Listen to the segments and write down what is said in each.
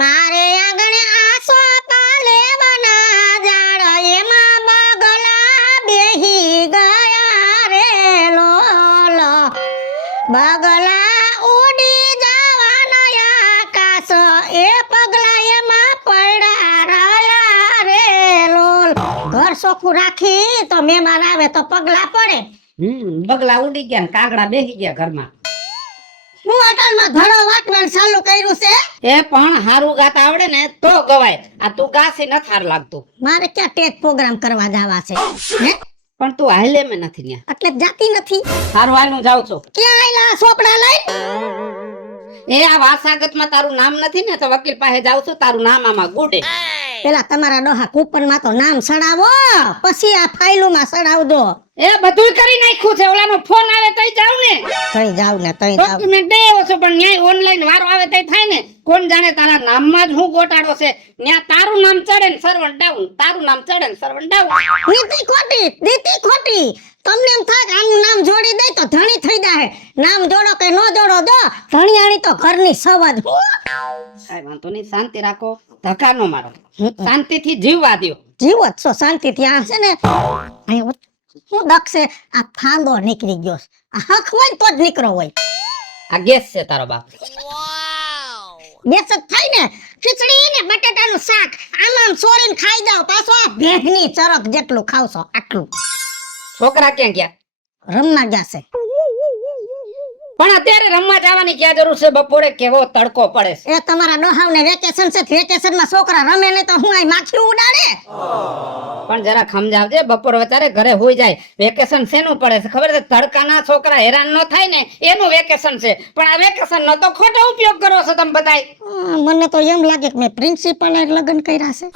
મારે આંગણે આસો પાલેવાના ઝાડ એમાં બગલા બેહી ગયા રે લોલો બગલા ઉડી જવાના આકાશ એ પગલા એમાં પડ્યા રહ્યા રે લોલ ઘર ચોખ્ખું રાખી તો મહેમાન આવે તો પગલા પડે. બગલા ઉડી ગયા ને કાગડા બેસી ગયા ઘરમાં. હું અટલમાં ધડો વાટવાનું ચાલુ કર્યું છે. એ પણ હારું ગાતા આવડે ને તો ગવાય. આ તું ગાસી ન થાર લાગતું. મારે ક્યાં ટેટ પ્રોગ્રામ કરવા જવા છે હે? પણ તું હાલે મે નથી ન્યા. એટલે જાતી નથી. હારું હાલ હું જાઉં છું. ક્યાં આયલા સોપડા લઈ? એ આ વાસાગતમાં તારું નામ નથી ને તો વકીલ પાસે જાઉં છું. તારું નામ આમાં ગુડે. પેલા તમારા ડોહા કૂપનમાં તો નામ સડાવો પછી આ ફાઇલોમાં સડાવજો. એ બધું કરી નાખ્યું છે. ઓલાનો ફોન આવે તઈ જાવ ને. તઈ જાવ ને તઈ જાવ. ડોક્યુમેન્ટ દે આવ્યો છે પણ ન્યાય ઓનલાઈન વારો આવે તઈ થાય ને. કોણ જાણે તારા નામમાં જ હું ગોટાળો છે. ન્યા તારું નામ ચડે ને સર્વર ડાઉન. તારું નામ ચડે ને સર્વર ડાઉન. નીતિ ખોટી તમને એમ થાય આનું નામ જોડી દે તો ધણી થઈ જાય. નામ જોડો કે નો જોડો દો ધણીયાણી તો ઘરની સવજ. કાઈ વાંધો નહીં, શાંતિ રાખો, ધક્કા નો મારો, શાંતિથી જીવવા દ્યો. જીવો જ છો શાંતિથી. આ છે ને હું દક્ષે આ ફાંદો નીકળી ગયો. આ હક હોય ને તો જ નીકળો હોય. આ ગેસ છે તારો બાપ. બેસ જ થાય ને. ખીચડી ને બટાટાનું શાક આમ સોરીને ખાઈ જાવ. પાછો આ ભેહની ચરક જેટલું ખાવશો આટલું. છોકરા ક્યાં ગયા? રમવા ગયા છે. પણ અત્યારે રમવા જવાની ક્યાં જરૂર છે? બપોરે કેવો તડકો પડે છે. એ તમારા ડોહાવને વેકેશન છે. વેકેશનમાં છોકરા રમે ને તો હું આ માખી ઉડાડે. પણ જરા સમજાવજે. બપોર વચારે ઘરે હોઈ જાય. વેકેશન શેનું પડે છે ખબર છે? તડકાના છોકરા હેરાન ન થાય ને એનું વેકેશન છે. પણ આ વેકેશન નો તો ખોટો ઉપયોગ કરો છો તમે બધાય. મને તો એમ લાગે કે મેં પ્રિન્સિપલ લગ્ન કર્યા છે.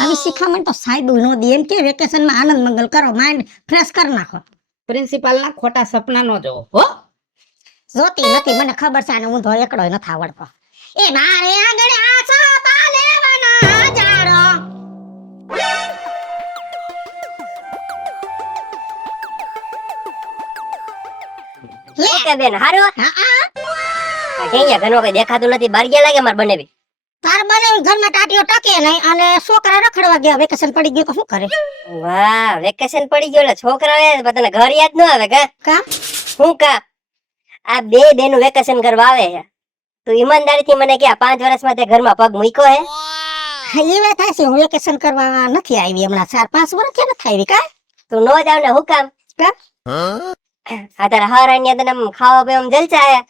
આવી શિખામણ તો સાહેબ નો દે. એમ કે વેકેશનમાં આનંદ મંગલ કરો, માઇન્ડ ફ્રેશ કરી નાખો. પ્રિન્સિપાલ ના ખોટા સપના નો જોવો હો. જોતી નથી મને ખબર છે. આને ઊંધો એકડો નથી આવડતો. એ મારે આગળ આસો પાલેવાના ઝાડો. કે બેન હારો અહીંયા ઘણો કઈ દેખાતું નથી. બાર ગયા લાગે માર બનેવી. તાર બને ઘરમાં ટાટીઓ ટકે નહીં અને છોકરા રખડવા ગયા. વેકેશન પડી ગયું તો શું કરે? વાહ વેકેશન પડી ગયો એટલે છોકરા આવે તને ઘર યાદ ન આવે કા હું કા આ બે બેનું વેકેશન કરવા આવે છે. તું ઈમાનદારીથી મને કે આ 5 વર્ષમાં તે ઘરમાં પગ મૂક્યો હે? એ વાત થાય છે. હું વેકેશન કરવા નથી આવી હમણાં 4-5 વર્ષ કે નથી આવી. કા તું નો જાવ ને હું કામ? આ તારા હર અન્ય તને ખાવા પીવા જલસા આયા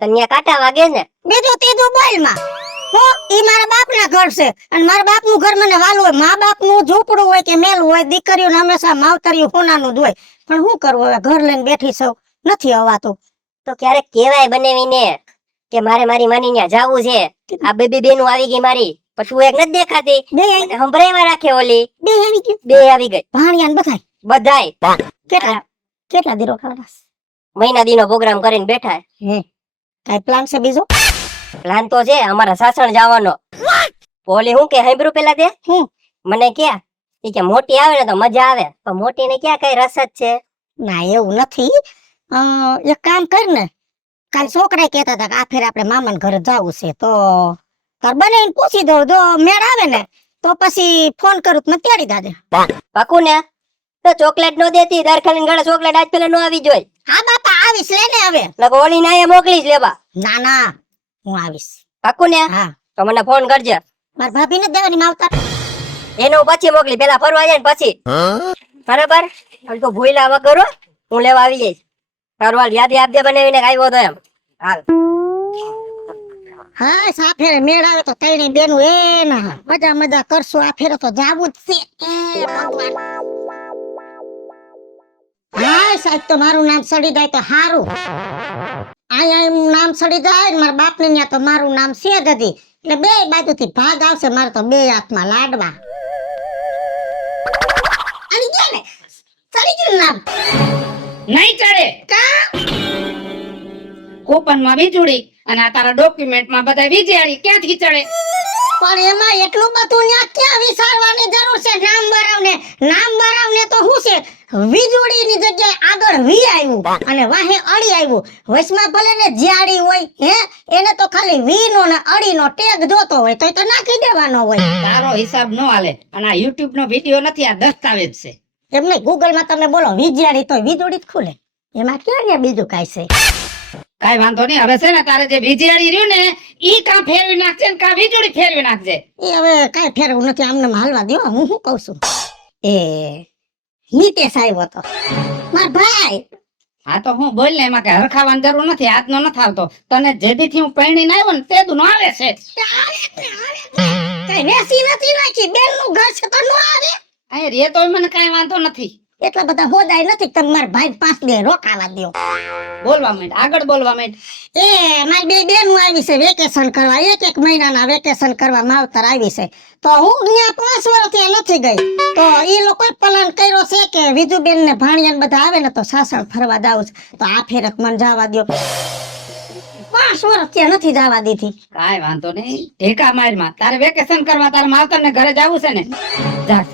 તને કાંટા વાગે ને. બીજું ત્રીજું બોલમાં હું ઈ મારા બાપના ઘર છે અને મારા બાપનું ઘર મને વાલું હોય. મા બાપનું ઝૂંપડું હોય કે મેલું હોય દીકરીઓને હંમેશા માવતરીઓ હોનાનું જ હોય. પણ શું કરવું હવે? ઘર લઈને બેઠી સૌ નથી હવાતું. તો ક્યારેક કેવાય બનેવીને કે મારે મારી માની ત્યાં જાવું છે. આ બેબી બેનું આવી ગઈ મારી પછી એક નથી દેખાતી. બે હંભરાઈમાં રાખે ઓલી. બે આવી ગયું. બે આવી ગઈ. ભાણિયાને બધાય કેટલા દીરો ખાવાના? મહિના દીનો પ્રોગ્રામ કરીને બેઠા. હે કઈ પ્લાન છે બીજો? પ્લાન તો છે અમારા સાસણ જવાનો. ઓલી હું કે સાંભળ્યું પેલા તે મને ક્યાં ઈ કે મોટી આવે ને તો મજા આવે. પણ મોટી ને ક્યાં કઈ રસ જ છે? ના એવું નથી. એક કામ કર ને. કાલ છોકરા કહેતા હતા કે આ ફેર આપણે મામાના ઘરે જવું છે તો તાર બનાવીને પૂછી દઉં. જો મેળ આવે ને તો પછી ફોન કરું તો તેડી દાદે. પાકું ને? તો ચોકલેટ નો દેતી દર ખાલી ગળે ચોકલેટ આજ પેલા નો આવી જોઈ. હા બાપા આવીશ લેને હવે. લગો ઓલી ના મોકલીશ લેવા. ના ના હું આવીશ. પાકું ને? હા તો મને ફોન કરજે. માર ભાભી ને દેવાની માવતર. એનો પછી મોકલી. પેલા ફરવા જાય ને પછી બરાબર. હવે તો ભૂલા વગર હું લેવા આવી જઈશ. ફરવા યાદ આપજે બનાવીને આવ્યો તો એમ. હાલ હા આ ફેરે મેળ આવે તો તૈણી બેનું એ ના મજા કરશું. આ ફેરે તો જાવું જ છે. એ ભગવાન હા સાહેબ તો મારું નામ સડી જાય તો હારું. અહીંયા નામ સડી જાય ને મારા બાપ ને ત્યાં તો મારું નામ છે જ હજી. એટલે બે બાજુથી ભાગ આવશે. મારે તો બે હાથમાં લાડવા. આવી ગયા ને સડી ગયું નામ. નહીં ચડે કા કૂપનમાં વીજળી અને આ તારા ડોક્યુમેન્ટ માં બધા વીજળી ક્યાંથી ચડે? પણ એમાં એટલું બધું ન્યા ક્યાં વિચારવાની જરૂર છે? નામ બરાવને તો શું છે, વીજળીની જગ્યાએ આગળ વી આવ્યું અને વાહે અડી આવ્યું. વચમાં ભલે ને જ્યાડી હોય હે, એને તો ખાલી વી નો ને અડી નો ટેગ જોતો હોય તો એ તો નાખી દેવાનો હોય. તારો હિસાબ નો હાલે. અને આ YouTube નો વિડિયો નથી, આ દસ્તાવેજ છે. એમ નહીં, ગૂગલ માં તમે બોલો વીજળી તો વીજળી જ ખુલે. એમાં ક્યાં ને બીજું કાંઈ છે? કાઈ વાંધો નહીં. હવે છે ને તારે જે વીજળી રહ્યું ને ઈ કાં ફેરવી નાખજે ને કાં વીજળી ફેરવી નાખજે. એ હવે કાંઈ ફેરવું નથી, આમને હાલવા દો. હું શું કહું છું, એ નીતેશ આવ્યો તો માર ભાઈ. હા તો હું બોલ ને, એમાં કઈ હરખાવાની જરૂર નથી. આજનો નથી આવતો. તને જેદીથી હું પરણીને આવ્યો ને તે નો આવે છે. કઈ વેસી નથી નાખી, બેન નું ઘર છે તો નો આવે. અહીં રે તોય મને કાઈ વાંધો નથી. એટલા બધા હોદાય નથી, તમે મારા ભાઈ 5 દે રોકાવા દો. બોલવા માંડ, આગળ બોલવા માંડ. એ મારી બે બેનું આવી છે વેકેશન કરવા, એક મહિનાના વેકેશન કરવા માવતર આવી છે. તો હું ત્યાં 5 વર્ષ ત્યાં નથી ગઈ. તો એ લોકોએ પ્લાન કર્યો છે કે વિજુબેન ને ભાણિયા બધા આવે ને તો સાસણ ફરવા જાવ છે. તો આ ફેરક મને જવા દો. 5 વર્ષ ત્યાં નથી જવા દીધી. કાઈ વાંધો નહીં, ઢેકા મારમાં. તારે વેકેશન કરવા તારા માવતર ને ઘરે જવું છે ને, જા.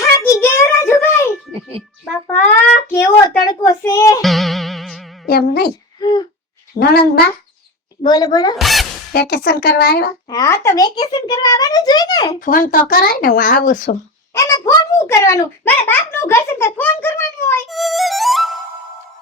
હાકી ગયો રાજુભાઈ. બાપા કેવો તડકો છે. એમ નહીં, નણંદબા બોલો બોલો. વેકેશન કરવા આવ્યા? હા તો વેકેશન કરવા આવવાનું જોઈ ને. ફોન તો કરાય ને, હું આવું છું. એમાં ફોન શું કરવાનું? મારા બાપનું ઘર છે તો ફોન કરવાનું હોય.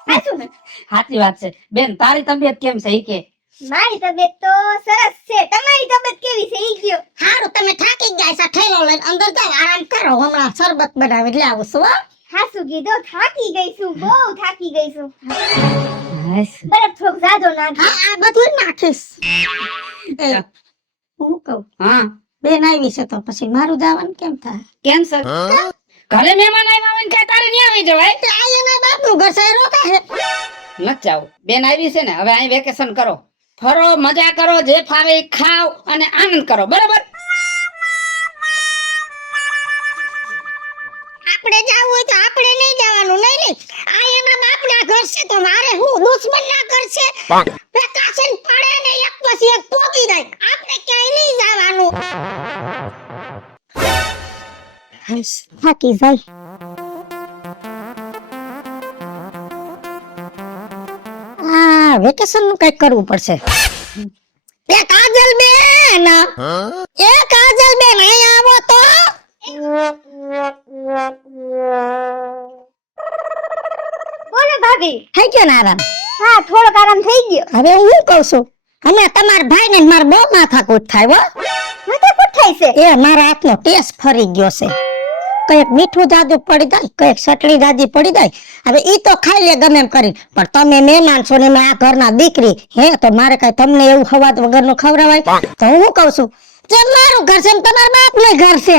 સાચું ને? સાચી વાત છે બેન. તારી તબિયત કેમ છે ઈ કે? મારી તબિયત તો સરસ છે. તમારી તબિયત કેવી છે ઈ કયો. હારું, તમે થાકી ગયા છો, ઠેલો લઈને અંદર જાઓ, આરામ કરો. હમણાં શરબત બનાવી લાવું છું. હો. હાસુ કીધું, થાકી ગઈ છું, બહુ થાકી ગઈ છું. હાશ. બરફ થોડુંક જાજો નાખ. હા, આ બધું નાખીશ. એ, હું કહું, હા, બેન આવી છે તો પછી મારું જવાનું કેમ થાય? કેન્સર. ઘરે મહેમાન આવ્યા હોય ને કાંઈ તારે નહીં આવી જવાય. તે આ એના બાપનું ઘર છે, એ રોકા છે. મત જાવ. બેન આવી છે ને, હવે અહીં વેકેશન કરો, ફરો, મજા કરો, જે ફાવે ઈ ખાઓ અને આનંદ કરો. બરાબર? આપણે જાવું હોય તો આપણે નહીં જવાનું. નહીં, આ એના બાપના ઘર છે તો મારે હું દુશ્મનના ઘર છે. વેકેશન પડે ને એક પછી એક પોગી જાય, આપણે ક્યાંય નહીં જવાનું. થાકી જાય. વેકેશન નું કઈક કરવું પડશે. એ કાજલ બેન, અહીંયા આવો તો. બોલો ભાભી. થઈ ગયો ને આરામ? હા થોડોક આરામ થઈ ગયો. હવે હું કહું છું, અમે તમારા ભાઈ ને મારા બહુ માથાકૂટ થાય. માથાકૂટ થાય છે. એ મારા હાથનો ટેસ્ટ ફરી ગયો છે. કઈક મીઠું જાજુ પડી જાય, કઈક ચટણી જાજી પડી જાય. હવે ઈ તો ખાઈ લે ગમે એમ કરીને, પણ તમે મહેમાન છો ને મેં આ ઘરના દીકરી હે, તો મારે કઈ તમને એવું હવાત વગરનું ખવડાવાય? તો હું કહું છું, જે મારું ઘર છે ને તમારા બાપનું ઘર છે.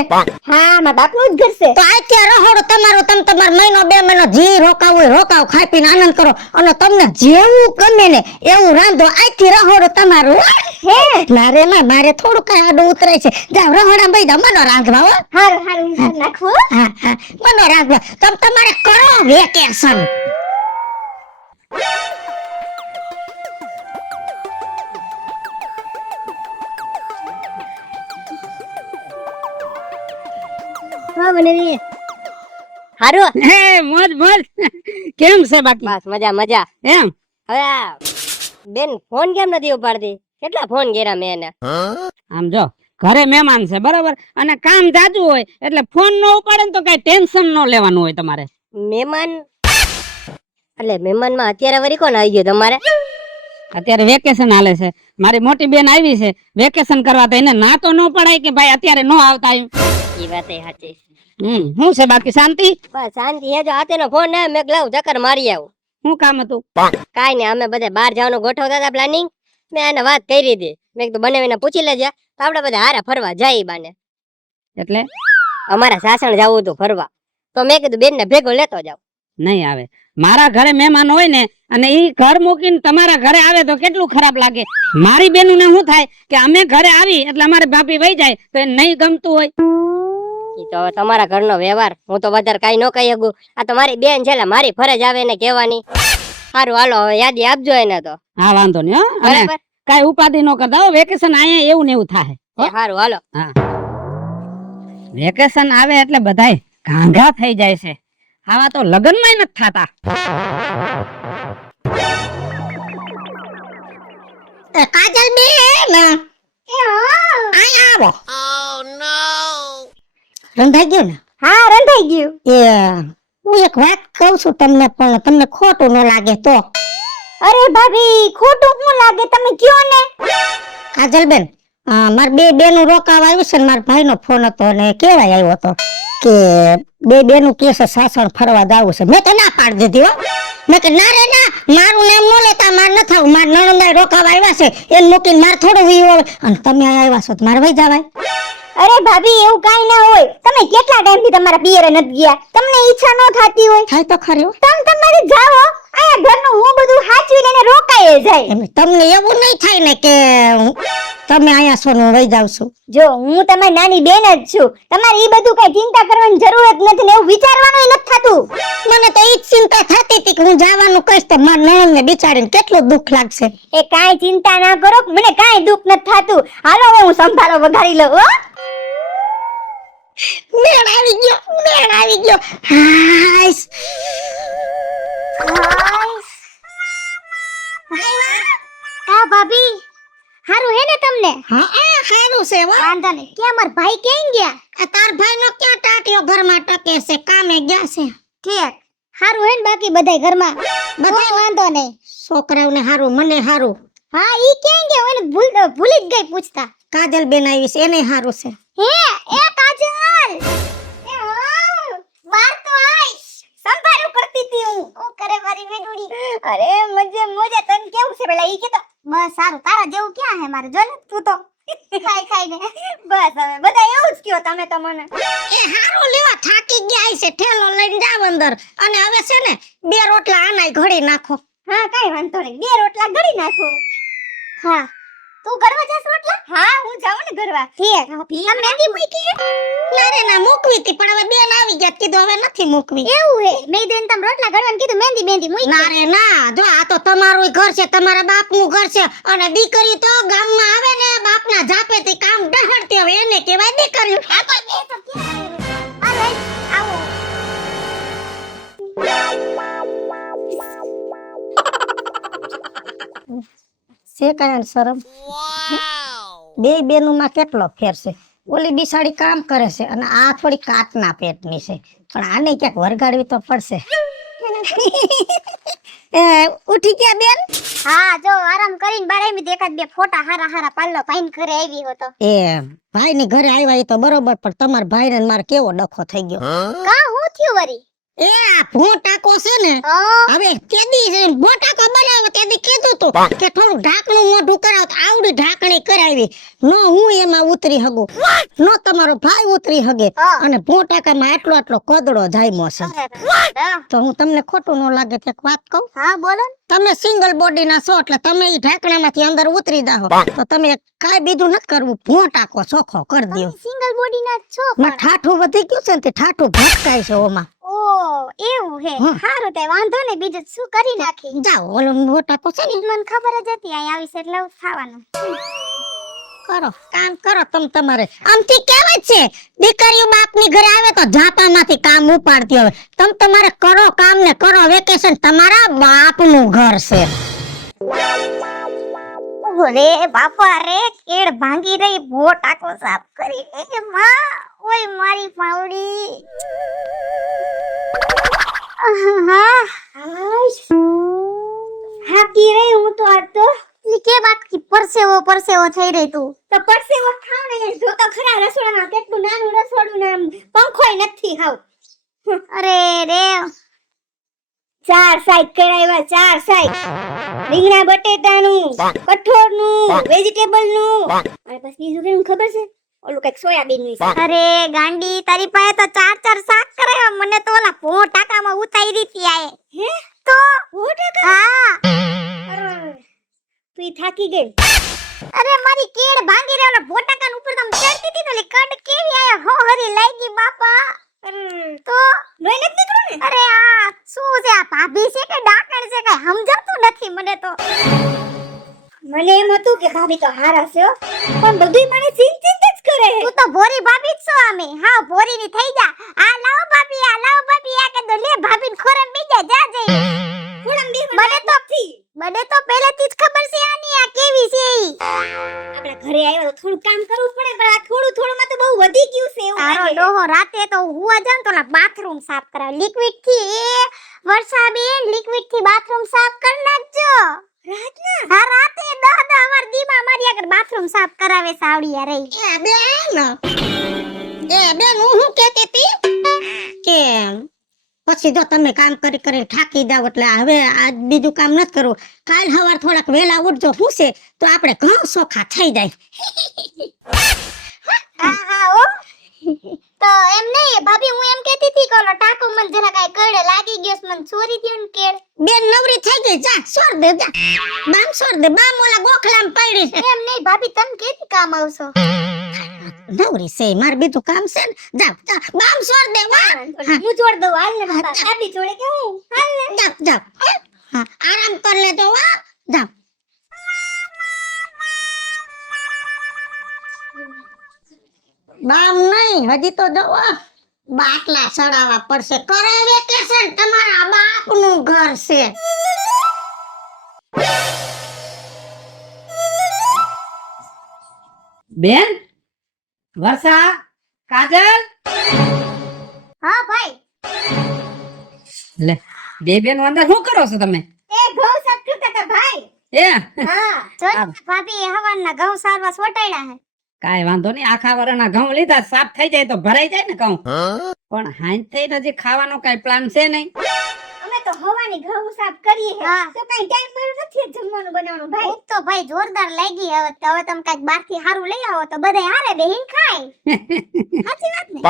હા મારા બાપનું જ ઘર છે. તો અત્યારે રહોડો તમારો, તમે તમારો મહિનો 2 મહિનો જી રોકાવ હોય રોકાવ, ખાઈ પીને આનંદ કરો અને તમને જેવું ગમે ને એવું રાંધો. આજથી રહોડો તમારું. હે ના રે ના, મારે થોડું કઈ આડું ઉતરાય છે. જાવ રહોડા બઈ જાવ, મનો રાંધવા. હો. હારું હારું હું નાખું. હા હા, મનો રાંધવા. તમે તમારે કરો વેકેશન. હા મને રે. હારું. હે મોજ મોજ. કેમ છે બાકી? બસ મજા મજા. એમ? હવે આ બેન ફોન કેમ નથી ઉપાડતી? કેટલા ફોન કર્યા મેં એને. આમ જો, ઘરે મહેમાન છે બરાબર, અને કામ જાજુ હોય એટલે ફોન નો ઉપાડે ને તો કઈ ટેન્શન નો લેવાનું હોય તમારે. મહેમાન એટલે મહેમાન માં અત્યારે વરી કોણ આવી ગયો તમારે? અત્યારે વેકેશન હાલે છે, મારી મોટી બેન આવી છે વેકેશન કરવા, તો એને ના તો ન પડાય કે ભાઈ અત્યારે નો આવતા એમ. એ વાત સાચી. શું છે બાકી શાંતિ? બસ શાંતિ. હે જો હાથેનો ફોન ને મેં લાવ ચક્કર મારી આવું. શું કામ હતું? કાઈ નઈ, અમે બધા બહાર જવાનું ગોઠવતા હતા પ્લાનિંગ. મેં એને વાત કરી હતી, મેં કીધું બનાવીને પૂછી લેજે તો આપણે બધા હારા ફરવા જાય બાને. એટલે અમારા સાસણ જવું હતું ફરવા, તો મેં કીધું બેન ને ભેગો લેતો જાવ. નહીં આવે. મારા ઘરે મહેમાન હોય ને અને ઈ ઘર મૂકીને તમારા ઘરે આવે તો કેટલું ખરાબ લાગે. મારી બેનું ને શું થાય કે અમે ઘરે આવી એટલે અમારે ભાભી વહી જાય તો એ નહીં ગમતું હોય. ઈ તો હવે તમારા ઘરનો વ્યવહાર, હું તો વધારે કાઈ ન કહી શકું. આ તો મારી બેન છે એટલે મારી ફરજ આવે એને કહેવાની. સારું હાલો હવે યાદી આપજો એને તો હા વાંધો નહીં હો અને બરાબર કાઈ ઉપાધિ ન કરતા હો વેકેશન અહીંયા એવું ને એવું થાય સારું હાલો વેકેશન આવે એટલે બધાય ઘાંઘા થઈ જાય છે આવા તો લગ્નમાં નથી થતા કાજલ બેન આવો રંધાઈ ગયો ને હા રંધાઈ ગયું એ હું એક વાત કહું છું તમને પણ તમને ખોટું ન લાગે તો અરે ભાભી ખોટું શું લાગે તમે કયો ને કાજલ બેન મારા બે બેનું રોકાવા આવ્યું છે ને મારા ભાઈનો ફોન હતો અને કેવાય આવ્યો હતો કે બે બેનું કે છે સાસણ ફરવા જાવું છે મેં તો ના પાડી દીધી હો મેં કે ના રે ના મારું નામ ન લેતા માર ન થાવું મારા નણંદાઈ રોકાવા આવ્યા છે એને મૂકીને મારે થોડું વીવું આવે અને તમે આવ્યા છો તો મારે વહી જવાય અરે ભાભી એવું કાઈ ના હોય તમે કેટલા ટાઈમ થી તમારા પિયરે નથી ગયા તમને ઈચ્છા ન થતી હોય થાય તો ખરી હો. તમે તમારે જાઓ આયા ઘરનું હું બધું હાચવી લઈને રોકાય જાય એમ તમને એવું નહીં થાય ને કે તમે અહીંયા છો ને હું વહી જાઉં છું જો હું તમારી નાની બેન જ છું તમારે ઈ બધું કઈ ચિંતા કરવાની જરૂર જ નથી ને એવું વિચારવાનું નથી થતું મને તો ઈ જ ચિંતા થતી હતી કે હું જવાનું કહીશ તો મારા નણંદને બિચારીને કેટલું દુઃખ લાગશે એ કાઈ ચિંતા ના કરો મને કાઈ દુઃખ નથી થતું હાલો હવે હું સંભાળો વઘારી લઉં હો મેળ આવી ગયો હાઈસ કા ભાભી હારું હે ને તમને હા સારું છે હો. વાંધો નહીં કે માર ભાઈ કેમ ગયા આ તાર ભાઈનો ક્યાં ટાટિયો ઘરમાં ટકે છે કામે ગયા છે ઠીક હારું હે ને બાકી બધાય ઘરમાં બધાય વાંધો નહીં છોકરાઓને હારું મને હારું હા ઈ કેમ ગયા એને ભૂલી જ ગઈ પૂછતા કાજલ બેન આવી છે એને હારું છે હે એ કાજલ એ બાર તો આઈશ સંભાળું કરતી હતી હું કરે મારી વેડુડી અરે મજે તને કેવું છે પેલા ઈ કે તો બસ સારું તારા જેવું ક્યાં હે મારે જો ને તું તો ખાઈ ને બસ હવે બધા એવું જ કયો તમે તો મને એ હારું લેવા થાકી ગયા છે ઠેલો લઈને જાવ અંદર અને હવે છે ને બે રોટલા આનાય ઘડી નાખો હા કાઈ વાંધો નહીં બે રોટલા ઘડી નાખો હા તું ગરવા જાસ રોટલા હા હું જાઉં ને ગરવા ઠીક તમે મહેંદી મૂકી ના રે ના મૂકવી હતી પણ હવે બેન આવી ગયા કીધું હવે નથી મૂકવી એવું હે મેં દેન તમ રોટલા ગરવાનું કીધું મહેંદી મૂકી ના રે ના જો આ તો તમારું ઘર છે તમારા બાપનું ઘર છે અને દીકરી તો ગામમાં આવે ને બાપના જાપેથી કામ ડહડતી હવે એને કહેવાય દીકરી આ તો બે તો અરે આવો છે કાંઈ શરમ બે બેનુંમાં કેટલો ફેર છે ઓલી બિસાડી કામ કરે છે અને આ થોડી કાટના પેટની છે પણ આને ક્યાંક વરગાડવી તો પડશે ઉઠી ગયા બેન હા જો આરામ કરીને બાર આવી દેખાત બે ફોટા હારા પાલ્લો પાઈન ઘરે આવી હતો એ ભાઈ ની ઘરે આવ્યા એ તો બરોબર પણ તમારા ભાઈ ને મારે કેવો ડખો થઈ ગયો કા હું થયું વરી એ આ ભોટાકો છે ને હવે તેદી ભોટાકો બનાવ્યો તેદી કીધું તું કે થોડું ઢાંકણું મોઢું કરાવ તો આવડી ઢાંકણી કરાવી નો હું એમાં ઉતરી હગું નો તમારો ભાઈ ઉતરી હગે અને ભોટાકામાં આટલો કદડો જાયમો છે તો હું તમને ખોટું ન લાગે તો એક વાત કહું હા બોલો ને. તમે સિંગલ બોડી ના છો એટલે તમે ઈ ઢાંકણામાંથી અંદર ઉતરી જાઓ તો તમે કાઈ બીજું નથી કરવું ભોટાકો ચોખ્ખો કરી દો સિંગલ બોડી ના છો માં ઠાઠું વધી ગયું છે ને તે ઠાઠું ભટકાય છે ઓમાં ઓ એવું હે હા. હારું તે વાંધો ને બીજું શું કરી નાખી જાઓ ઓલો ભોટાકો છે ને મને ખબર જ હતી અહીં આવીશ એટલે આવું થવાનું કરો કામ કરો તમે તમારે આમથી કહેવાય છે દીકરીઓ બાપની ઘરે આવે તો ઝાપામાંથી કામ ઉપાડતી હોય તમે તમારે કરો કામ ને કરો વેકેશન તમારા બાપનું ઘર છે ઓરે બાપા રે કેડ ભાંગી રહી ભો ટાકો સાફ કરી એ માં ઓય મારી પાવડી હા હાકી રહી હું તો આ તો કે વાત કી પરસેવો થઈ રહી તું તો પરસેવો ખાવ ને જો તો ખરા રસોડામાં કેટલું નાનું રસોડું ને પંખોય નથી હાવ અરે રે 4 સાઈડ કરાવ્યા 4 સાઈડ રીંગણા બટેટાનું કઠોળનું વેજીટેબલનું અને પછી બીજું કેમ ખબર છે ઓલું કઈક સોયાબીન નું અરે ગાંડી તારી પાસે તો 4 શાક કરાવ્યા મને તો ઓલા ભો ટાકામાં ઉતારી દીધી આએ હે તો ભો ટાકા હા તું થાકી ગઈ અરે મારી કેડ ભાંગી રે ઓલા ભો ટાકાન ઉપર તમ ચડતી હતી તો લે કડ કેવી આયા હો હરી લાગી બાપા તો લોહી નથી નીકળ્યું ને અરે આ શું છે આ ભાભી છે કે ડાકણ કારણ છે કઈ સમજાતું નથી મને તો. મને એમ હતું કે ભાભી તો હારા છે હો. પણ બધુંય મને ચિંતિત જ કરે. તું તો ભોરી ભાભી જ છો આમે. હા ભોરીની થઈ જા. આ લાવો ભાભી આ કે દો લે ભાભીને ખોરમ બીજા જા જઈ. મને તો પહેલેથી જ ખબર છે આની આ કેવી છે ઈ. આપણે ઘરે આવ્યો તો થોડું કામ કરવું પડે પણ આ થોડું માં તો બહુ વધી ગયું છે એવું લાગે. ડોહો રાતે તો હુવા જાન તો બાથરૂમ સાફ કરાવ લિક્વિડ થી વર્ષાબેન લિક્વિડ થી બાથરૂમ સાફ કરી નાખજો. હા રાતે 10 વાર દીમાં મારી આગળ બાથરૂમ સાફ કરાવે સાવડિયા રહી. બેન હું શું કહેતી હતી કે પછી જો તમે કામ કરી કરીને થાકી જાવ એટલે હવે આજ બીજું કામ નથી કરવું, કાલ સવાર થોડાક વહેલા ઉઠજો શું છે તો આપણે ઘઉં ચોખા થઈ જાય. હા ઓ તો એમ નહીં ભાભી હું એમ કહેતી હતી કે ઓલો ટાકો મને જરા કાઈ કડે લાગી ગયો છે મને ચોરી દ્યો ને કેળ. બેન નવરી થઈ ગઈ જા સોર દે જા બામ સોર દે બામ ઓલા ગોખલામાં પડી છે. એમ નહીં ભાભી તમે કેતી કામ આવશો. નવરી છે માર બીજું કામ છે ને જા જા બામ સોર દે વાહ હું જોડ દઉં હાલ ને ભાભી જોડે કે હું હાલ ને જા જા હા આરામ કર લેજો વાહ જા. બામ નહીં હજી તો જો બાટલા ચડાવવા પડશે. કરે વેકેશન તમારા બાપનું ઘર છે. બેન વર્ષા કાજલ હા ભાઈ લે બે બેન અંદર શું કરો છો તમે? એ ઘઉં સાફ કરતા હતા ભાઈ. એ હા જો ભાભી હવારના ઘઉં સારવા સોટાડ્યા હે. કાઈ વાંધો નહીં, આખા વરના ઘઉં લીધા સાફ થઈ જાય તો ભરાઈ જાય ને ઘઉં. પણ હાંજ થઈને હજી ખાવાનો કઈ પ્લાન છે નહીં? અમે તો હવાની ઘઉં સાફ કરીએ હે તો કઈ ટાઈમ મળ્યો નથી જમવાનું બનાવવાનું ભાઈ. ભૂખ તો ભાઈ જોરદાર લાગી હવે તો હવે તમે કઈક બહારથી હારું લઈ આવો તો બધાય હારે બેહીન ખાય. સાચી વાત ને?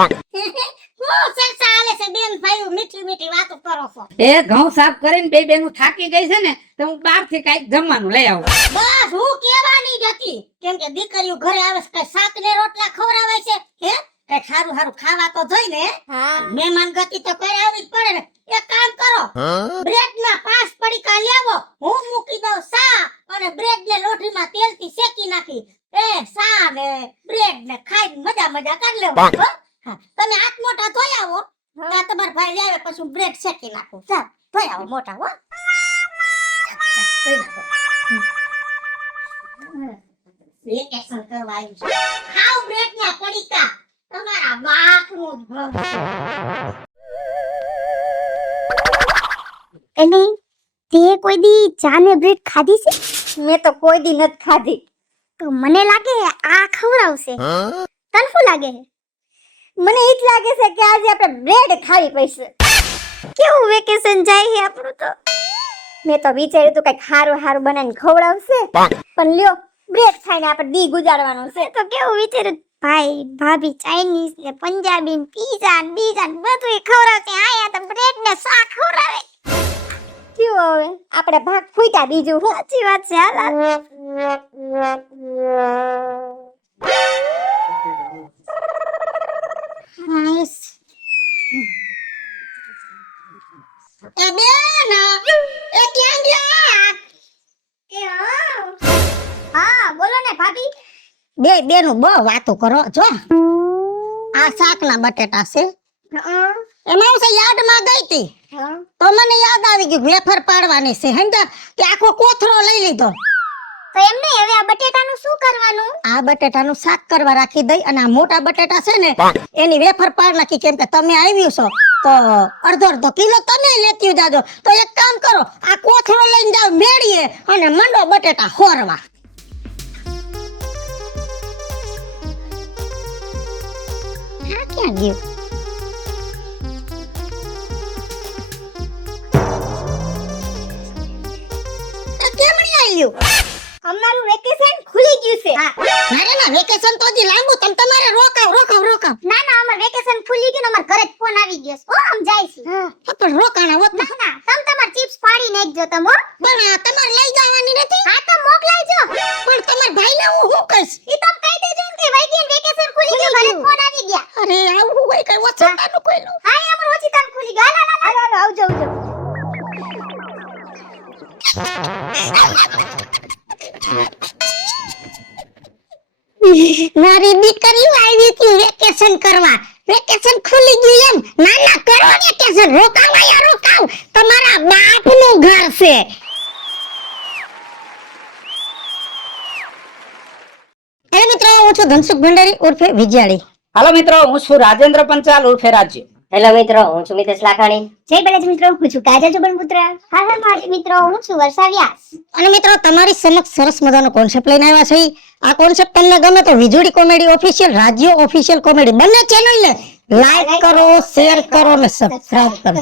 હું ચર્ચા આવે છે બેન ભાઈ મીઠી મીઠી વાતો કરો છો. એ ઘઉં સાફ કરીને બે બેનું થાકી ગઈ છે ને તો હું બહારથી કઈક જમવાનું લઈ આવું. બસ હું કેવાની જ હતી કેમ કે દીકરીઓ ઘરે આવે છે કઈ શાક ને રોટલા ખવડાવાય છે હે કઈ સારું સારું ખાવા તો જોઈ ને. હા મહેમાન ગતિ તો કરી આવી જ પડે ને. એક કામ કરો બ્રેડ ના 5 પડીકા લેવો હું મૂકી દઉં સા અને બ્રેડ ને લોઢીમાં તેલથી શેકી નાખી એ સા ને બ્રેડ ને ખાઈને મજા કરી લેવો. હા તમે હાથ મોટા ધોઈ આવો ત્યાં તમારા ભાઈ આવે પછી હું બ્રેડ શેકી નાખું. ચાલ ધોઈ આવો મોટા હો. વેકેશન કરવા આવ્યું છે. ખાવ બ્રેડ ના પડીકા તમારા બાપનું જ ઘર છે. એને તે કોઈ દી ચા ને બ્રેડ ખાધી છે? મેં તો કોઈ દી નથી ખાધી. તો મને લાગે આ ખવડાવશે. તને શું લાગે? મને ઈ જ લાગે છે કે આજે આપણે બ્રેડ ખાવી પડશે. કેવું વેકેશન જાય છે આપણું તો. મેં તો વિચાર્યું તું કઈક હારું હારું બનાવીને ખવડાવશે પણ લ્યો બ્રેડ ખાઈને આપણે દી ગુજારવાનું છે. તો કેવું વિચાર્યું ભાઈ ભાભી ચાઇનીઝ ને પંજાબી ને પીઝા ને બીજા ને બધું ખવડાવશે. આયા તો બ્રેડ ને શાક ખવડાવે. કેવું હવે આપણે ભાગ ફૂટ્યા બીજું. સાચી વાત છે હાલ હાઈસ એ બેન એ ક્યાં ગયા? હા બોલો ને ભાભી. બે બેનો બહુ વાતો કરો છો. આ શાકના બટેટા છે એમાં હું યાદમાં ગઈ હતી તો મને યાદ આવી ગયું વેફર પાડવાની છે સમજા કે આખો કોથળો લઈ લીધો. તો એમ નહીં હવે આ બટેટાનું શું કરવાનું? આ બટેટાનું શાક કરવા રાખી દઈ અને આ મોટા બટેટા છે ને એની વેફર પાડ નાખી કેમ કે તમે આવ્યું છો તો અડધો કિલો તમે લેતી જાજો. તો એક કામ કરો આ કોથળો લઈને જાવ મેળીએ અને મંડો બટેટા હોરવા. આ ક્યાં ગયું? કેમ નહીં આવ્યું? અમારું વેકેશન ખુલી ગયું છે. મારે ના વેકેશન તો હજી લાંબુ તમ તમારે રોકાવ. ના ના અમાર વેકેશન ખુલી ગયું ને અમાર ઘરે જ ફોન આવી ગયો છે. ઓ આમ જાય છે. પણ રોકાણા હોત ને. ના ના તમ તમાર ચિપ્સ પાડી નાખજો તમે. પણ આ તમારે લઈ જવાની નથી. હા તો મોકલાઈજો. પણ તમાર ભાઈને હું શું કહીશ? ઈ તમ કહી દેજો ને કે વેકેશન ખુલી ગયું ઘરે ફોન આવી ગયા. અરે આવું હોય કઈ ઓછાનું કોઈનું. હા અમાર ઓછી તમ ખુલી ગયું. હાલો આવજો. દીકરીઓ આવી હતી વેકેશન કરવા. વેકેશન ખુલી ગયું એમ. ના ના કરો વેકેશન, રોકાવ અહીંયા રોકાવ, તમારા બાપનું ઘર છે. હેલો મિત્રો, હું છું ધનસુખ ભંડારી ઉર્ફે વિજયાળી. હાલો મિત્રો, હું છું રાજેન્દ્ર પંચાલ ઉર્ફે રાજ્ય. હેલો મિત્રો, હું છું મિતેશ લાખાણી. જય બલેજ મિત્રો, હું છું કાજલ ચુબનપુત્ર. હાલ હાલ મિત્રો, હું છું વર્ષા વ્યાસ. અને મિત્રો તમારી સમક્ષ સરસ મજાનો કોન્સેપ્ટ લઈને આવ્યા છે. આ કોન્સેપ્ટ તમને ગમે તો વીજળી કોમેડી ઓફિશિયલ, રાજ્ય ઓફિશિયલ કોમેડી બંને ચેનલને લાઈક કરો, શેર કરો અને સબસ્ક્રાઇબ કરો.